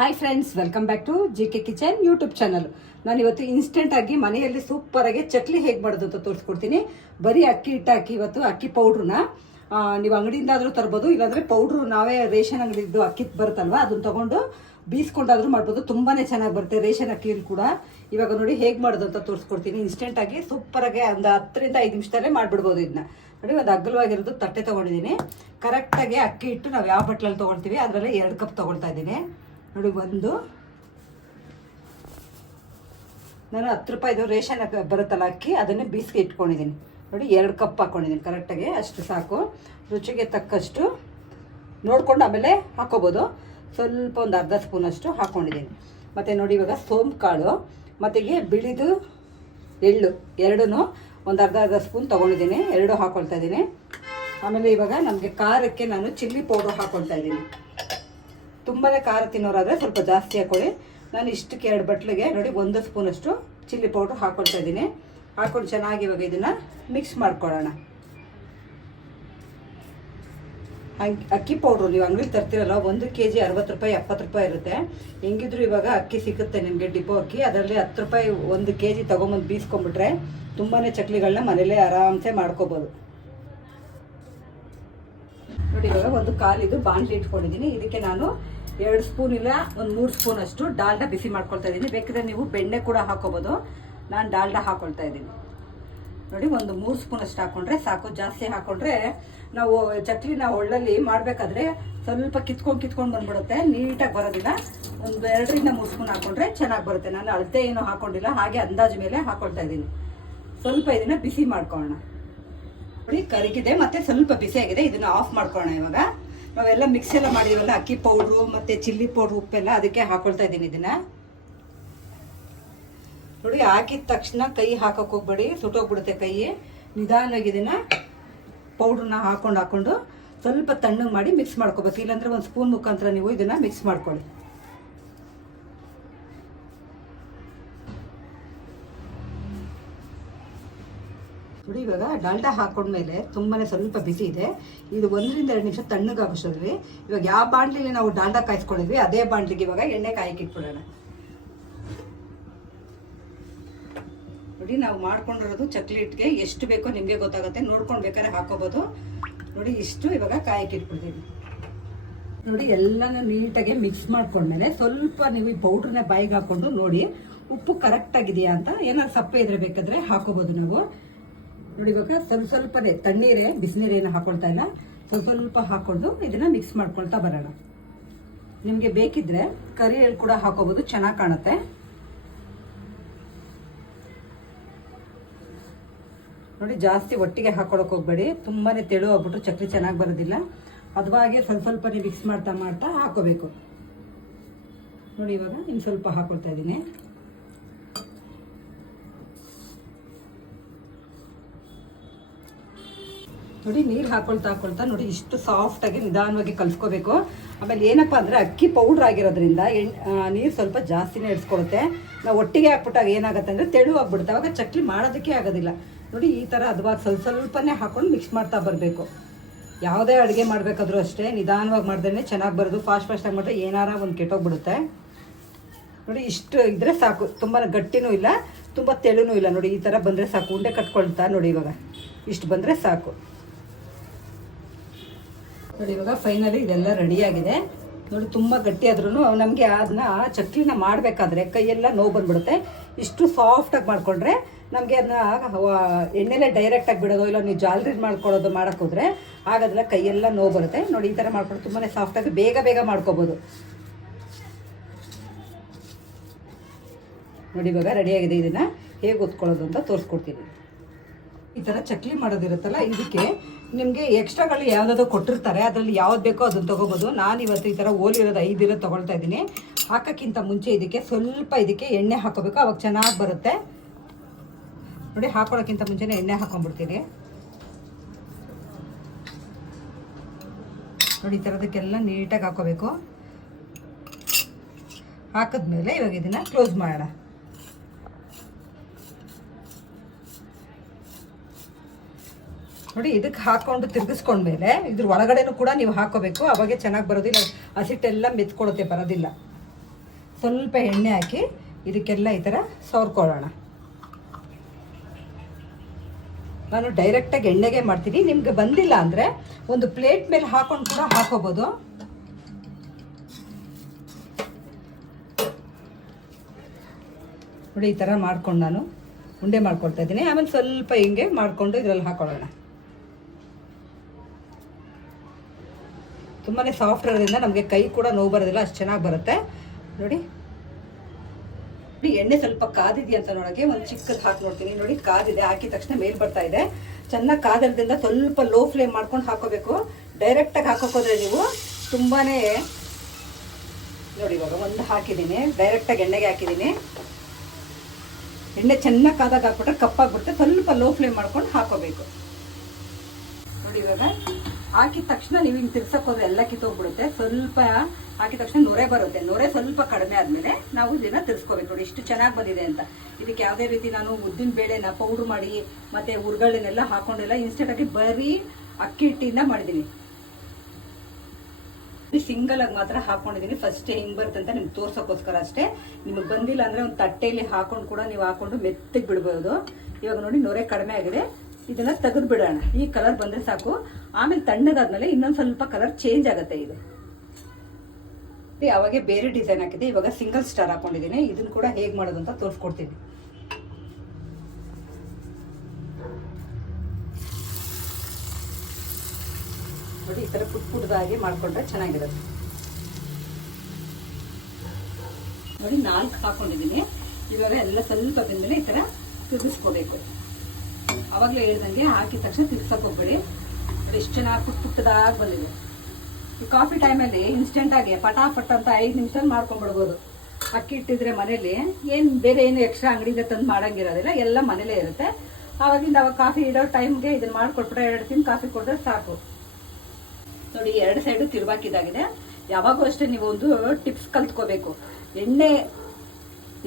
Hi friends welcome back to G K kitchen YouTube channel ನಾನು ಇವತ್ತು instant ಆಗಿ ಮನೆಯಲ್ಲಿ ಆಗಿ ಚಕ್ಲಿ ಹೇಗೆ ಮಾಡೋದು ಅಂತ ತೋರಿಸ್ಕೊಡ್ತೀನಿ. ಬರೀ ಅಕ್ಕಿ ಹಿಟ್ಟು ಹಾಕಿ ಇವತ್ತು, ಅಕ್ಕಿ ಪೌಡ್ರನ್ನ ನೀವು ಅಂಗಡಿಯಿಂದ ಆದರೂ ತರ್ಬೋದು, ಇಲ್ಲಾಂದರೆ ಪೌಡ್ರು ನಾವೇ ರೇಷನ್ ಅಂಗಡಿದ್ದು ಅಕ್ಕಿ ಬರುತ್ತಲ್ವ, ಅದನ್ನ ತಗೊಂಡು ಬೀಸ್ಕೊಂಡಾದ್ರೂ ಮಾಡ್ಬೋದು ತುಂಬಾ ಚೆನ್ನಾಗಿ ಬರುತ್ತೆ ರೇಷನ್ ಅಕ್ಕಿಯಲ್ಲಿ ಕೂಡ. ಇವಾಗ ನೋಡಿ ಹೇಗೆ ಮಾಡೋದು ಅಂತ ತೋರಿಸ್ಕೊಡ್ತೀನಿ. ಇನ್ಸ್ಟೆಂಟ್ ಆಗಿ ಒಂದು ಹತ್ತರಿಂದ ಐದು ನಿಮಿಷದಲ್ಲೇ ಮಾಡಿಬಿಡ್ಬೋದು ಇದನ್ನ ನೋಡಿ ಒಂದು ಅಗಲವಾಗಿರೋದು ತಟ್ಟೆ ತೊಗೊಂಡಿದ್ದೀನಿ. ಕರೆಕ್ಟಾಗಿ ಅಕ್ಕಿ ಹಿಟ್ಟು ನಾವು ಯಾವ ಬಟ್ಲಲ್ಲಿ ತೊಗೊಳ್ತೀವಿ, ಅದರಲ್ಲಿ ಎರಡು ಕಪ್ ತೊಗೊಳ್ತಾ ಇದ್ದೀನಿ. ನೋಡಿ, ಒಂದು. ನಾನು ಹತ್ತು ರೂಪಾಯಿದು ರೇಷನ್ ಬರುತ್ತಲ್ಲ ಅಕ್ಕಿ, ಅದನ್ನು ಬೀಸಿಗೆ ಇಟ್ಕೊಂಡಿದ್ದೀನಿ. ನೋಡಿ, ಎರಡು ಕಪ್ ಹಾಕ್ಕೊಂಡಿದ್ದೀನಿ ಕರೆಕ್ಟಾಗಿ ಅಷ್ಟು ಸಾಕು. ರುಚಿಗೆ ತಕ್ಕಷ್ಟು ನೋಡ್ಕೊಂಡು ಆಮೇಲೆ ಹಾಕೋಬೋದು. ಸ್ವಲ್ಪ ಒಂದು ಅರ್ಧ ಸ್ಪೂನಷ್ಟು ಹಾಕ್ಕೊಂಡಿದ್ದೀನಿ ಮತ್ತು ನೋಡಿ, ಇವಾಗ ಸೋಂಪು ಕಾಳು ಮತ್ತಿಗೆ ಬಿಳಿದು ಎಳ್ಳು ಎರಡೂ ಒಂದು ಅರ್ಧ ಅರ್ಧ ಸ್ಪೂನ್ ತೊಗೊಂಡಿದ್ದೀನಿ. ಎರಡು ಹಾಕ್ಕೊಳ್ತಾ ಇದ್ದೀನಿ. ಆಮೇಲೆ ಇವಾಗ ನಮಗೆ ಖಾರಕ್ಕೆ ನಾನು ಚಿಲ್ಲಿ ಪೌಡ್ರ್ ಹಾಕ್ಕೊಳ್ತಾ ಇದ್ದೀನಿ. ತುಂಬಾ ಖಾರ ತಿನ್ನೋರಾದರೆ ಸ್ವಲ್ಪ ಜಾಸ್ತಿ ಹಾಕೊಳ್ಳಿ. ನಾನು ಇಷ್ಟಕ್ಕೆ ಎರಡು ಬಟ್ಲಿಗೆ ನೋಡಿ ಒಂದು ಸ್ಪೂನಷ್ಟು ಚಿಲ್ಲಿ ಪೌಡ್ರ್ ಹಾಕ್ಕೊಳ್ತಾ ಇದ್ದೀನಿ. ಹಾಕೊಂಡು ಚೆನ್ನಾಗಿ ಇವಾಗ ಇದನ್ನು ಮಿಕ್ಸ್ ಮಾಡ್ಕೊಳ್ಳೋಣ. ಅಕ್ಕಿ ಪೌಡ್ರು ನೀವು ಅಂಗಡಿ ತರ್ತಿರಲ್ಲ, ಒಂದು ಕೆ ಜಿ ಅರವತ್ತು ರೂಪಾಯಿ, ಎಪ್ಪತ್ತು ರೂಪಾಯಿ ಇರುತ್ತೆ. ಹೆಂಗಿದ್ರು ಇವಾಗ ಅಕ್ಕಿ ಸಿಗುತ್ತೆ ನಿಮಗೆ ಡಿಪೋ ಅಕ್ಕಿ ಅದರಲ್ಲಿ ಹತ್ತು ರೂಪಾಯಿ ಒಂದು ಕೆ ಜಿ ತೊಗೊಂಬಂದು ಬೀಸ್ಕೊಂಬಿಟ್ರೆ ತುಂಬಾ ಚಕ್ಲಿಗಳನ್ನ ಮನೇಲೇ ಆರಾಮ್ಸೆ ಮಾಡ್ಕೋಬೋದು. ನೋಡಿ ಇವಾಗ ಒಂದು ಕಾಲಿದು ಬಾಣಲಿ ಇಟ್ಕೊಂಡಿದ್ದೀನಿ. ಇದಕ್ಕೆ ನಾನು ಎರಡು ಸ್ಪೂನ್ ಇಲ್ಲ, ಒಂದು ಮೂರು ಸ್ಪೂನ್ ಅಷ್ಟು ಡಾಲ್ಡಾ ಬಿಸಿ ಮಾಡ್ಕೊಳ್ತಾ ಇದ್ದೀನಿ. ಬೇಕಿದ್ರೆ ನೀವು ಬೆಣ್ಣೆ ಕೂಡ ಹಾಕೋಬೋದು. ನಾನು ಡಾಲ್ಡಾ ಹಾಕೊಳ್ತಾ ಇದ್ದೀನಿ. ನೋಡಿ, ಒಂದು ಮೂರು ಸ್ಪೂನ್ ಅಷ್ಟು ಹಾಕೊಂಡ್ರೆ ಸಾಕು. ಜಾಸ್ತಿ ಹಾಕೊಂಡ್ರೆ ನಾವು ಚಕ್ಲಿನ ಒಳ್ಳಲ್ಲಿ ಮಾಡಬೇಕಾದ್ರೆ ಸ್ವಲ್ಪ ಕಿತ್ಕೊಂಡು ಕಿತ್ಕೊಂಡು ಬಂದ್ಬಿಡುತ್ತೆ. ನೀಟಾಗಿ ಬರೋದಿಲ್ಲ. ಒಂದು ಎರಡರಿಂದ ಮೂರು ಸ್ಪೂನ್ ಹಾಕೊಂಡ್ರೆ ಚೆನ್ನಾಗಿ ಬರುತ್ತೆ. ನಾನು ಅಳತೆ ಏನು ಹಾಕೊಂಡಿಲ್ಲ, ಹಾಗೆ ಅಂದಾಜು ಮೇಲೆ ಹಾಕೊಳ್ತಾ ಇದ್ದೀನಿ. ಸ್ವಲ್ಪ ಇದನ್ನು ಬಿಸಿ ಮಾಡ್ಕೊಳ್ಳೋಣ. ನೋಡಿ, ಕರಗಿದೆ, ಮತ್ತು ಸ್ವಲ್ಪ ಬಿಸಿ ಆಗಿದೆ ಇದನ್ನ ಆಫ್ ಮಾಡ್ಕೊಳ್ಳೋಣ ಇವಾಗ. ನಾವೆಲ್ಲ ಮಿಕ್ಸ್ ಎಲ್ಲ ಮಾಡಿದೀವಲ್ಲ, ಅಕ್ಕಿ ಪೌಡ್ರು ಮತ್ತೆ ಚಿಲ್ಲಿ ಪೌಡ್ರು ಉಪ್ಪೆಲ್ಲ ಅದಕ್ಕೆ ಹಾಕೊಳ್ತಾ ಇದ್ದೀನಿ ಇದನ್ನ. ನೋಡಿ, ಹಾಕಿದ ತಕ್ಷಣ ಕೈ ಹಾಕಕ್ ಹೋಗ್ಬೇಡಿ, ಸುಟ್ಟೋಗ್ಬಿಡುತ್ತೆ ಕೈ. ನಿಧಾನವಾಗಿ ಇದನ್ನ ಪೌಡ್ರನ್ನ ಹಾಕೊಂಡು ಹಾಕೊಂಡು ಸ್ವಲ್ಪ ತಣ್ಣಗೆ ಮಾಡಿ ಮಿಕ್ಸ್ ಮಾಡ್ಕೋಬೇಕು. ಇಲ್ಲಾಂದ್ರೆ ಒಂದು ಸ್ಪೂನ್ ಮುಖಾಂತರ ನೀವು ಇದನ್ನ ಮಿಕ್ಸ್ ಮಾಡ್ಕೊಳ್ಳಿ. ನೋಡಿ, ಇವಾಗ ಡಾಲ್ಡಾ ಹಾಕೊಂಡ್ಮೇಲೆ ತುಂಬಾನೇ ಸ್ವಲ್ಪ ಬಿಸಿ ಇದೆ. ಇದು ಒಂದರಿಂದ ಎರಡು ನಿಮಿಷ ತಣ್ಣಗಾಗೋಷ್ಟರಲ್ಲಿ. ಇವಾಗ ಯಾವ ಬಾಂಡ್ಲಿಲಿ ನಾವು ಡಾಲ್ಡಾ ಕಾಯಿಸ್ಕೊಂಡಿದ್ವಿ, ಅದೇ ಬಾಂಡ್ಲಿಗೆ ಇವಾಗ ಎಣ್ಣೆ ಕಾಯಕ್ಕೆ ನೋಡಿ, ನಾವು ಮಾಡ್ಕೊಂಡಿರೋದು ಚಕ್ಲೇಟ್ಗೆ ಎಷ್ಟು ಬೇಕೋ ನಿಮಗೆ ಗೊತ್ತಾಗುತ್ತೆ. ನೋಡ್ಕೊಂಡು ಬೇಕಾದ್ರೆ ಹಾಕೋಬೋದು. ನೋಡಿ, ಇಷ್ಟು ಇವಾಗ ಕಾಯಕ್ಕೆ ಇಟ್ಬಿಡ್ತೀವಿ ನೋಡಿ, ಎಲ್ಲನೂ ನೀಟಾಗಿ ಮಿಕ್ಸ್ ಮಾಡ್ಕೊಂಡ್ಮೇಲೆ ಸ್ವಲ್ಪ ನೀವು ಈ ಪೌಡ್ರನ್ನ ಬಾಯಿಗೆ ಹಾಕೊಂಡು ನೋಡಿ, ಉಪ್ಪು ಕರೆಕ್ಟಾಗಿದೆಯಾ ಅಂತ ಏನಾದ್ರು ಸಪ್ಪೆ ಇದ್ರೆ ಬೇಕಾದ್ರೆ ಹಾಕೋಬೋದು ನಾವು. ನೋಡಿ ಇವಾಗ ಸ್ವಲ್ಪ ಸ್ವಲ್ಪನೇ ತಣ್ಣೀರೇ, ಬಿಸಿನೀರೇನು ಹಾಕೊಳ್ತಾ ಇಲ್ಲ. ಸ್ವಲ್ಪ ಸ್ವಲ್ಪ ಹಾಕೊಂಡು ಇದನ್ನ ಮಿಕ್ಸ್ ಮಾಡ್ಕೊಳ್ತಾ ಬರೋಣ. ನಿಮಗೆ ಬೇಕಿದ್ರೆ ಕರಿ ಎಳ್ಳು ಕೂಡ ಹಾಕೋಬೋದು, ಚೆನ್ನಾಗಿ ಕಾಣುತ್ತೆ. ನೋಡಿ, ಜಾಸ್ತಿ ಒಟ್ಟಿಗೆ ಹಾಕೊಳಕ್ ಹೋಗ್ಬೇಡಿ. ತುಂಬಾನೇ ತೆಳು ಆಗ್ಬಿಟ್ಟು ಚಕ್ಲಿ ಚೆನ್ನಾಗಿ ಬರೋದಿಲ್ಲ. ಹದವಾಗಿ ಸ್ವಲ್ಪ ಸ್ವಲ್ಪನೇ ಮಿಕ್ಸ್ ಮಾಡ್ತಾ ಮಾಡ್ತಾ ಹಾಕೋಬೇಕು. ನೋಡಿ ಇವಾಗ ಇನ್ನು ಸ್ವಲ್ಪ ಹಾಕೊಳ್ತಾ ಇದ್ದೀನಿ. ನೋಡಿ, ನೀರು ಹಾಕೊಳ್ತಾ ಹಾಕೊಳ್ತಾ ನೋಡಿ, ಇಷ್ಟು ಸಾಫ್ಟ್ ಆಗಿ ನಿಧಾನವಾಗಿ ಕಲ್ಸ್ಕೋಬೇಕು ಆಮೇಲೆ ಏನಪ್ಪ ಅಂದ್ರೆ, ಅಕ್ಕಿ ಪೌಡ್ರ್ ಆಗಿರೋದ್ರಿಂದ ನೀರು ಸ್ವಲ್ಪ ಜಾಸ್ತಿನೇ ಇಡ್ಸ್ಕೊಳುತ್ತೆ ನಾವು ಒಟ್ಟಿಗೆ ಹಾಕ್ಬಿಟ್ಟಾಗ ಏನಾಗುತ್ತೆ ಅಂದ್ರೆ ತೆಳು ಆಗ್ಬಿಡುತ್ತೆ. ಅವಾಗ ಚಕ್ಲಿ ಮಾಡೋದಕ್ಕೆ ಆಗೋದಿಲ್ಲ. ನೋಡಿ, ಈ ಥರ ಅದವಾಗ ಸ್ವಲ್ಪ ಸ್ವಲ್ಪನೇ ಹಾಕೊಂಡು ಮಿಕ್ಸ್ ಮಾಡ್ತಾ ಬರಬೇಕು. ಯಾವುದೇ ಅಡುಗೆ ಮಾಡಬೇಕಾದ್ರೂ ಅಷ್ಟೇ, ನಿಧಾನವಾಗಿ ಮಾಡ್ದೇ ಚೆನ್ನಾಗಿ ಬರೋದು. ಫಾಸ್ಟ್ ಫಾಸ್ಟಾಗಿ ಮಾಡಿದ್ರೆ ಏನಾರ ಒಂದು ಕೆಟ್ಟೋಗ್ಬಿಡುತ್ತೆ. ನೋಡಿ, ಇಷ್ಟು ಇದ್ರೆ ಸಾಕು. ತುಂಬ ಗಟ್ಟಿನೂ ಇಲ್ಲ, ತುಂಬ ತೆಳುನೂ ಇಲ್ಲ. ನೋಡಿ, ಈ ಥರ ಬಂದರೆ ಸಾಕು. ಉಂಡೆ ಕಟ್ಕೊಳ್ತಾ ನೋಡಿ ಇವಾಗ. ಇಷ್ಟು ಬಂದರೆ ಸಾಕು. ನೋಡಿ, ಇವಾಗ ಫೈನಲಿ ಇದೆಲ್ಲ ರೆಡಿಯಾಗಿದೆ ನೋಡಿ, ತುಂಬ ಗಟ್ಟಿ ಆದ್ರೂ ನಮಗೆ ಅದನ್ನ ಚಕ್ಲಿನ ಮಾಡಬೇಕಾದ್ರೆ ಕೈಯೆಲ್ಲ ನೋವು ಬಂದ್ಬಿಡುತ್ತೆ. ಇಷ್ಟು ಸಾಫ್ಟಾಗಿ ಮಾಡಿಕೊಂಡ್ರೆ ನಮಗೆ ಅದನ್ನ ಎಣ್ಣೆಲೆ ಡೈರೆಕ್ಟಾಗಿ ಬಿಡೋದು, ಇಲ್ಲ ನೀವು ಜಾಲ್ರಿ ಮಾಡ್ಕೊಳ್ಳೋದು ಮಾಡೋಕ್ಕೋದ್ರೆ ಆಗೋದಿಲ್ಲ ಕೈಯೆಲ್ಲ ನೋವು ಬರುತ್ತೆ. ನೋಡಿ, ಈ ಥರ ಮಾಡ್ಕೊಂಡು ತುಂಬಾ ಸಾಫ್ಟಾಗಿ ಬೇಗ ಬೇಗ ಮಾಡ್ಕೋಬೋದು. ನೋಡಿ, ಇವಾಗ ರೆಡಿಯಾಗಿದೆ ಇದನ್ನು. ಹೇಗೆ ಒತ್ಕೊಳ್ಳೋದು ಅಂತ ತೋರಿಸ್ಕೊಡ್ತೀನಿ. ಈ ಥರ ಚಕ್ಲಿ ಮಾಡೋದಿರುತ್ತಲ್ಲ, ಇದಕ್ಕೆ ನಿಮಗೆ ಎಕ್ಸ್ಟ್ರಾಗಳು ಯಾವುದಾದ್ರು ಕೊಟ್ಟಿರ್ತಾರೆ, ಅದರಲ್ಲಿ ಯಾವ್ದು ಬೇಕೋ ಅದನ್ನು ತೊಗೋಬೋದು. ನಾನು ಇವತ್ತು ಈ ಥರ ಓಲಿರೋದು ಐದು ಇರೋದು ತೊಗೊಳ್ತಾ ಇದ್ದೀನಿ. ಹಾಕೋಕ್ಕಿಂತ ಮುಂಚೆ ಇದಕ್ಕೆ ಸ್ವಲ್ಪ ಇದಕ್ಕೆ ಎಣ್ಣೆ ಹಾಕೋಬೇಕು. ಅವಾಗ ಚೆನ್ನಾಗಿ ಬರುತ್ತೆ. ನೋಡಿ, ಹಾಕೊಳ್ಳೋಕ್ಕಿಂತ ಮುಂಚೆನೇ ಎಣ್ಣೆ ಹಾಕೊಂಡ್ಬಿಡ್ತೀನಿ. ನೋಡಿ, ಈ ಥರದಕ್ಕೆಲ್ಲ ನೀಟಾಗಿ ಹಾಕೋಬೇಕು. ಹಾಕಿದ್ಮೇಲೆ ಇವಾಗ ಇದನ್ನು ಕ್ಲೋಸ್ ಮಾಡೋಣ. ನೋಡಿ, ಇದಕ್ಕೆ ಹಾಕೊಂಡು ತಿರುಗಿಸ್ಕೊಂಡ್ಮೇಲೆ ಇದ್ರ ಒಳಗಡೆನೂ ಕೂಡ ನೀವು ಹಾಕೋಬೇಕು. ಅವಾಗೆ ಚೆನ್ನಾಗಿ ಬರೋದಿಲ್ಲ ಹಸಿಟ್ಟೆಲ್ಲ ಮೆತ್ಕೊಳುತ್ತೆ, ಬರೋದಿಲ್ಲ. ಸ್ವಲ್ಪ ಎಣ್ಣೆ ಹಾಕಿ ಇದಕ್ಕೆಲ್ಲ ಈ ಥರ ಸವರ್ಕೊಳ್ಳೋಣ. ನಾನು ಡೈರೆಕ್ಟಾಗಿ ಎಣ್ಣೆಗೆ ಮಾಡ್ತೀನಿ. ನಿಮ್ಗೆ ಬಂದಿಲ್ಲ ಅಂದರೆ ಒಂದು ಪ್ಲೇಟ್ ಮೇಲೆ ಹಾಕೊಂಡು ಕೂಡ ಹಾಕೋಬೋದು. ನೋಡಿ, ಈ ಥರ ಮಾಡ್ಕೊಂಡು ನಾನು ಉಂಡೆ ಮಾಡ್ಕೊಳ್ತಾ ಇದ್ದೀನಿ. ಆಮೇಲೆ ಸ್ವಲ್ಪ ಹಿಂಗೆ ಮಾಡಿಕೊಂಡು ಇದರಲ್ಲಿ ಹಾಕೊಳ್ಳೋಣ. ತುಂಬಾ ಸಾಫ್ಟ್ ಇರೋದ್ರಿಂದ ನಮಗೆ ಕೈ ಕೂಡ ನೋವು ಬರೋದಿಲ್ಲ, ಅಷ್ಟು ಚೆನ್ನಾಗಿ ಬರುತ್ತೆ. ನೋಡಿ. ನೋಡಿ, ಎಣ್ಣೆ ಸ್ವಲ್ಪ ಕಾದಿದೆಯಾ ಅಂತ ನೋಡೋಕ್ಕೆ ಒಂದು ಚಿಕ್ಕದು ಹಾಕಿ ನೋಡ್ತೀನಿ. ನೋಡಿ, ಕಾದಿದೆ, ಹಾಕಿದ ತಕ್ಷಣ ಮೇಲ್ ಬರ್ತಾ ಇದೆ. ಚೆನ್ನಾಗಿ ಕಾದಿರೋದ್ರಿಂದ ಸ್ವಲ್ಪ ಲೋ ಫ್ಲೇಮ್ ಮಾಡ್ಕೊಂಡು ಹಾಕೋಬೇಕು. ಡೈರೆಕ್ಟಾಗಿ ಹಾಕೋಕೋದ್ರೆ ನೀವು ತುಂಬಾ ನೋಡಿ ಇವಾಗ ಒಂದು ಹಾಕಿದ್ದೀನಿ. ಡೈರೆಕ್ಟಾಗಿ ಎಣ್ಣೆಗೆ ಹಾಕಿದ್ದೀನಿ. ಎಣ್ಣೆ ಚೆನ್ನಾಗಿ ಕಾದಾಗ ಹಾಕ್ಬಿಟ್ರೆ ಕಪ್ಪಾಗ್ಬಿಡುತ್ತೆ ಸ್ವಲ್ಪ ಲೋ ಫ್ಲೇಮ್ ಮಾಡ್ಕೊಂಡು ಹಾಕೋಬೇಕು. ನೋಡಿ ಇವಾಗ. ಹಾಕಿದ ತಕ್ಷಣ ನೀವು ಹಿಂಗೆ ತಿರ್ಸಕ್ ಹೋದ್ರೆ ಎಲ್ಲ ಕಿತ್ತೋಗ್ಬಿಡುತ್ತೆ. ಸ್ವಲ್ಪ ಹಾಕಿದ ತಕ್ಷಣ ನೊರೆ ಬರುತ್ತೆ. ನೊರೆ ಸ್ವಲ್ಪ ಕಡಿಮೆ ಆದಮೇಲೆ ನಾವು ಇದನ್ನ ತಿರ್ಸ್ಕೋಬೇಕು. ನೋಡಿ, ಇಷ್ಟು ಚೆನ್ನಾಗಿ ಬಂದಿದೆ ಅಂತ. ಇದಕ್ಕೆ ಯಾವುದೇ ರೀತಿ ನಾನು ಉದ್ದಿನ ಬೇಳೆನ ಪೌಡ್ರ್ ಮಾಡಿ, ಮತ್ತೆ ಹುರ್ಗಳನ್ನೆಲ್ಲ ಹಾಕೊಂಡೆಲ್ಲ ಇನ್ಸ್ಟೆಂಟ್ ಆಗಿ ಬರೀ ಅಕ್ಕಿ ಹಿಟ್ಟಿಂದ ಮಾಡಿದ್ದೀನಿ. ಸಿಂಗಲ್ ಆಗಿ ಮಾತ್ರ ಹಾಕೊಂಡಿದ್ದೀನಿ. ಫಸ್ಟ್ ಹೆಂಗ್ ಬರುತ್ತೆ ಅಂತ ನಿಮ್ಗೆ ತೋರ್ಸೋಕ್ಕೋಸ್ಕರ ಅಷ್ಟೇ. ನಿಮಗೆ ಬಂದಿಲ್ಲ ಅಂದ್ರೆ ಒಂದು ತಟ್ಟೆಯಲ್ಲಿ ಹಾಕೊಂಡು ಕೂಡ ನೀವು ಹಾಕೊಂಡು ಮೆತ್ತಗೆ ಬಿಡ್ಬೋದು. ಇವಾಗ ನೋಡಿ, ನೊರೆ ಕಡಿಮೆ ಆಗಿದೆ. ಇದನ್ನ ತೆಗೆದು ಬಿಡೋಣ. ಈ ಕಲರ್ ಬಂದ್ರೆ ಸಾಕು. ಆಮೇಲೆ ತಣ್ಣಗಾದ್ಮೇಲೆ ಇನ್ನೊಂದು ಸ್ವಲ್ಪ ಕಲರ್ ಚೇಂಜ್ ಆಗುತ್ತೆ ಇದು. ಅವಾಗೆ ಬೇರೆ ಡಿಸೈನ್ ಹಾಕಿದೆ ಇವಾಗ ಸಿಂಗಲ್ ಸ್ಟಾರ್ ಹಾಕೊಂಡಿದ್ದೀನಿ. ಇದನ್ನ ಕೂಡ ಹೇಗೆ ಮಾಡೋದು ಅಂತ ತೋರಿಸ್ಕೊಡ್ತೀನಿ. ನೋಡಿ ಈ ಥರ ಪುಟ್ ಪುಟ್ಟದಾಗಿ ಮಾಡ್ಕೊಂಡ್ರೆ ಚೆನ್ನಾಗಿರುತ್ತೆ. ನೋಡಿ ನಾಲ್ಕು ಹಾಕೊಂಡಿದ್ದೀನಿ. ಇವಾಗ ಎಲ್ಲ ಸ್ವಲ್ಪ ಬೆಂದಮೇಲೆ ಈ ಥರ ತಿರುಗಿಸ್ಕೋಬೇಕು. ಅವಾಗಲೇ ಹೇಳ್ದಂಗೆ ಹಾಕಿದ ತಕ್ಷಣ ತಿರ್ಸಕ್ಕೆ ಹೋಗ್ಬೇಡಿ ಎಷ್ಟು ಚೆನ್ನಾಗಿ ಪುಟ್ಟ ಪುಟ್ಟದಾಗಿ ಬಂದಿದೆ. ಈ ಕಾಫಿ ಟೈಮಲ್ಲಿ ಇನ್ಸ್ಟೆಂಟಾಗಿ ಪಟಾಪಟ್ ಅಂತ ಐದು ನಿಮಿಷದಲ್ಲಿ ಮಾಡ್ಕೊಂಡ್ಬಿಡ್ಬೋದು ಅಕ್ಕಿ ಇಟ್ಟಿದ್ರೆ ಮನೇಲಿ ಏನು ಬೇರೆ ಏನು ಎಕ್ಸ್ಟ್ರಾ ಅಂಗಡಿಗೆ ತಂದು ಮಾಡಂಗಿರೋದಿಲ್ಲ, ಎಲ್ಲ ಮನೇಲೇ ಇರುತ್ತೆ. ಆವಾಗಿಂದ ಅವಾಗ ಕಾಫಿ ಇಡೋ ಟೈಮ್ಗೆ ಇದನ್ನ ಮಾಡ್ಕೊಟ್ಬಿಟ್ರೆ ಎರಡು ತಿಂದು ಕಾಫಿ ಕೊಟ್ಟರೆ ಸಾಕು. ನೋಡಿ, ಎರಡು ಸೈಡು ತಿರುವಾಕಿದಾಗಿದೆ ಯಾವಾಗೂ ಅಷ್ಟೇ ನೀವು ಒಂದು ಟಿಪ್ಸ್ ಕಲ್ತ್ಕೋಬೇಕು. ಎಣ್ಣೆ,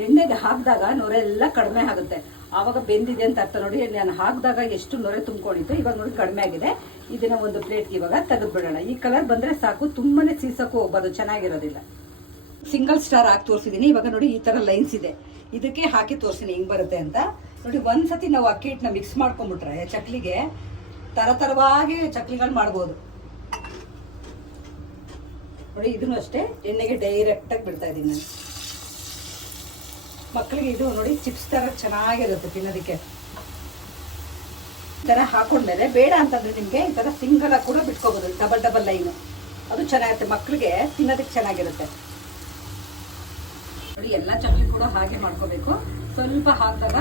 ಎಣ್ಣೆಗೆ ಹಾಕಿದಾಗ ನೊರೆ ಎಲ್ಲ ಕಡಿಮೆ ಆಗುತ್ತೆ. ಆವಾಗ ಬೆಂದಿದೆ ಅಂತ ಅರ್ಥ ನೋಡಿ, ನಾನು ಹಾಕಿದಾಗ ಎಷ್ಟು ನೊರೆ ತುಂಬಿಕೊಂಡಿತ್ತು, ಇವಾಗ ನೋಡಿ ಕಡಿಮೆ ಆಗಿದೆ. ಇದನ್ನ ಒಂದು ಪ್ಲೇಟ್ಗೆ ಇವಾಗ ತೆಗೆದ್ಬಿಡೋಣ. ಈ ಕಲರ್ ಬಂದ್ರೆ ಸಾಕು, ತುಂಬಾನೇ ಸೀಸಕ್ಕೂ ಹೋಗ್ಬಾರ್ದು, ಚೆನ್ನಾಗಿರೋದಿಲ್ಲ. ಸಿಂಗಲ್ ಸ್ಟಾರ್ ಹಾಕಿ ತೋರಿಸಿದ್ದೀನಿ ಇವಾಗ ನೋಡಿ ಈ ತರ ಲೈನ್ಸ್ ಇದೆ. ಇದಕ್ಕೆ ಹಾಕಿ ತೋರಿಸಿನಿ, ಹಿಂಗೆ ಬರುತ್ತೆ ಅಂತ. ನೋಡಿ, ಒಂದ್ಸತಿ ನಾವು ಅಕ್ಕಿ ಹಿಟ್ಟನ್ನ ಮಿಕ್ಸ್ ಮಾಡ್ಕೊಂಬಿಟ್ರೆ ಚಕ್ಲಿಗೆ, ತರ ತರವಾಗಿ ಚಕ್ಲಿಗಳು ಮಾಡ್ಬೋದು. ನೋಡಿ, ಇದನ್ನು ಅಷ್ಟೇ, ಎಣ್ಣೆಗೆ ಡೈರೆಕ್ಟ್ ಆಗಿ ಬಿಡ್ತಾ ಇದ್ದೀನಿ ನಾನು. ಮಕ್ಕಳಿಗೆ ಇದು ನೋಡಿ ಚಿಪ್ಸ್ ತರ ಚೆನ್ನಾಗಿರುತ್ತೆ ತಿನ್ನೋದಕ್ಕೆ. ಈ ತರ ಹಾಕೊಂಡ್ಮೇಲೆ ಬೇಡ ಅಂತಂದ್ರೆ ನಿಮಗೆ ಈ ತರ ಸಿಂಗಲ್ ಕೂಡ ಬಿಟ್ಕೋಬೋದು ಡಬಲ್ ಡಬಲ್ ಲೈನ್. ಅದು ಚೆನ್ನಾಗಿರುತ್ತೆ ಮಕ್ಕಳಿಗೆ ತಿನ್ನೋದಕ್ಕೆ ಚೆನ್ನಾಗಿರುತ್ತೆ. ನೋಡಿ, ಎಲ್ಲ ಚಕ್ಲಿ ಕೂಡ ಹಾಗೆ ಮಾಡ್ಕೋಬೇಕು. ಸ್ವಲ್ಪ ಹಾಕಿದಾಗ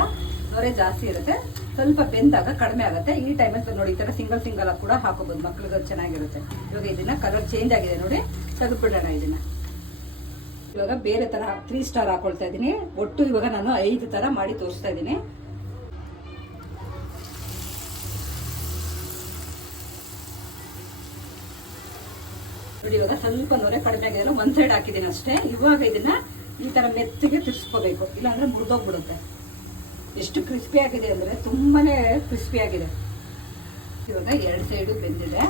ನೊರೆ ಜಾಸ್ತಿ ಇರುತ್ತೆ, ಸ್ವಲ್ಪ ಬೆಂದಾಗ ಕಡಿಮೆ ಆಗುತ್ತೆ. ಈ ಟೈಮಲ್ಲಿ ನೋಡಿ, ಈ ತರ ಸಿಂಗಲ್ ಸಿಂಗಲ್ ಕೂಡ ಹಾಕೋಬಹುದು ಮಕ್ಳಿಗೆ ಚೆನ್ನಾಗಿರುತ್ತೆ. ಇವಾಗ ಇದನ್ನ ಕಲರ್ ಚೇಂಜ್ ಆಗಿದೆ ನೋಡಿ ತೆಗೆದ್ಬಿಡೋಣ ಇದನ್ನ. ಇವಾಗ ಬೇರೆ ತರ ತ್ರೀ ಸ್ಟಾರ್ ಹಾಕೊಳ್ತಾ ಇದ್ದೀನಿ. ಒಟ್ಟು ಇವಾಗ ನಾನು ಐದು ತರ ಮಾಡಿ ತೋರಿಸ್ತಾ ಇದ್ದೀನಿ. ನೋಡಿ, ಇವಾಗ ಸ್ವಲ್ಪ ನೊರೆ ಕಡಿಮೆ ಆಗಿದೆ ಒಂದ್ ಸೈಡ್ ಹಾಕಿದ್ದೀನಿ ಅಷ್ಟೇ. ಇವಾಗ ಇದನ್ನ ಈ ತರ ಮೆತ್ತಿಗೆ ತಿರ್ಸ್ಕೋಬೇಕು. ಇಲ್ಲಾಂದ್ರೆ ಮುರಿದೋಗ್ಬಿಡುತ್ತೆ. ಎಷ್ಟು ಕ್ರಿಸ್ಪಿ ಆಗಿದೆ ಅಂದ್ರೆ ತುಂಬಾನೇ ಕ್ರಿಸ್ಪಿ ಆಗಿದೆ. ಇವಾಗ ಎರಡು ಸೈಡು ಬೆಂದಿದೆ.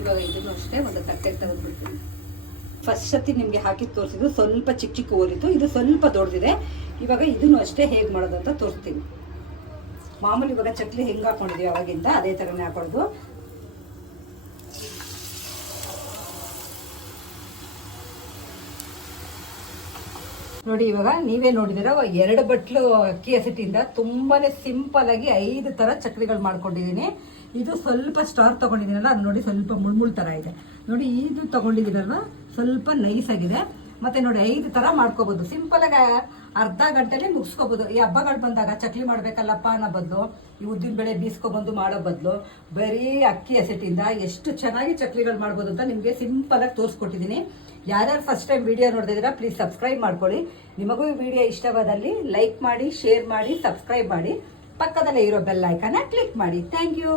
ಇವಾಗ ಇದನ್ನು ಅಷ್ಟೇ ಒಂದು ತಟ್ಟೆಗೆ ತೆಗೆದ್ಬಿಡ್ತೀನಿ. ಫಸ್ಟ್ ಸತಿ ನಿಮಗೆ ಹಾಕಿ ತೋರಿಸಿದ್ದು ಸ್ವಲ್ಪ ಚಿಕ್ಕ ಚಿಕ್ಕ ಓರಿತು ಇದು ಸ್ವಲ್ಪ ದೊಡ್ಡದಿದೆ. ಇವಾಗ ಇದನ್ನು ಅಷ್ಟೇ ಹೇಗೆ ಮಾಡೋದು ಅಂತ ತೋರಿಸ್ತೀನಿ. ಮಾಮೂಲಿ ಇವಾಗ ಚಕ್ಲಿ ಹೆಂಗೆ ಹಾಕೊಂಡಿದೀವಿ ಅವಾಗಿಂದ ಅದೇ ಥರನೇ ಹಾಕೊಳ್ಳೋದು. ನೋಡಿ, ಇವಾಗ ನೀವೇ ನೋಡಿದಿರ, ಎರಡು ಬಟ್ಲು ಅಕ್ಕಿ ಹಸಿಟ್ಟಿಂದ ತುಂಬಾನೇ ಸಿಂಪಲ್ ಆಗಿ ಐದು ತರ ಚಕ್ಲಿಗಳು ಮಾಡ್ಕೊಂಡಿದ್ದೀನಿ. ಇದು ಸ್ವಲ್ಪ ಸ್ಟಾರ್ ತಗೊಂಡಿದ್ದೀನಲ್ಲ, ಅದು ನೋಡಿ ಸ್ವಲ್ಪ ಮುಳ್ಮುಳ್ ತರ ಇದೆ. ನೋಡಿ, ಇದು ತಗೊಂಡಿದ್ದೀರಲ್ವಾ? ಸ್ವಲ್ಪ ನೈಸ್ ಆಗಿದೆ. ಮತ್ತೆ ನೋಡಿ, ಐದು ತರ ಮಾಡ್ಕೋಬಹುದು ಸಿಂಪಲ್ ಆಗಿ ಅರ್ಧ ಗಂಟೆಲಿ ಮುಗಿಸ್ಕೋಬಹುದು ಈ ಹಬ್ಬಗಳು ಬಂದಾಗ ಚಕ್ಲಿ ಮಾಡ್ಬೇಕಲ್ಲಪ್ಪ ಅನ್ನೋ ಬದಲು, ಈ ಉದ್ದಿನ ಬೇಳೆ ಬೀಸ್ಕೊಬಂದು ಮಾಡೋ ಬದಲು, ಬರೀ ಅಕ್ಕಿ ಹಸಿಟ್ಟಿಂದ ಎಷ್ಟು ಚೆನ್ನಾಗಿ ಚಕ್ಲಿಗಳು ಮಾಡ್ಬೋದು ಅಂತ ನಿಮಗೆ ಸಿಂಪಲ್ ಆಗಿ ತೋರಿಸ್ಕೊಟ್ಟಿದ್ದೀನಿ. ಯಾರ್ಯಾರು ಫಸ್ಟ್ ಟೈಮ್ ವಿಡಿಯೋ ನೋಡಿದಿರಾ ಪ್ಲೀಸ್ ಸಬ್ಸ್ಕ್ರೈಬ್ ಮಾಡ್ಕೊಳ್ಳಿ. ನಿಮಗೂ ಈ ವಿಡಿಯೋ ಇಷ್ಟವಾದಲ್ಲಿ ಲೈಕ್ ಮಾಡಿ ಶೇರ್ ಮಾಡಿ ಸಬ್ಸ್ಕ್ರೈಬ್ ಮಾಡಿ. ಪಕ್ಕದಲ್ಲೇ ಇರೋ ಬೆಲ್ ಐಕನ್ನ ಕ್ಲಿಕ್ ಮಾಡಿ. Thank you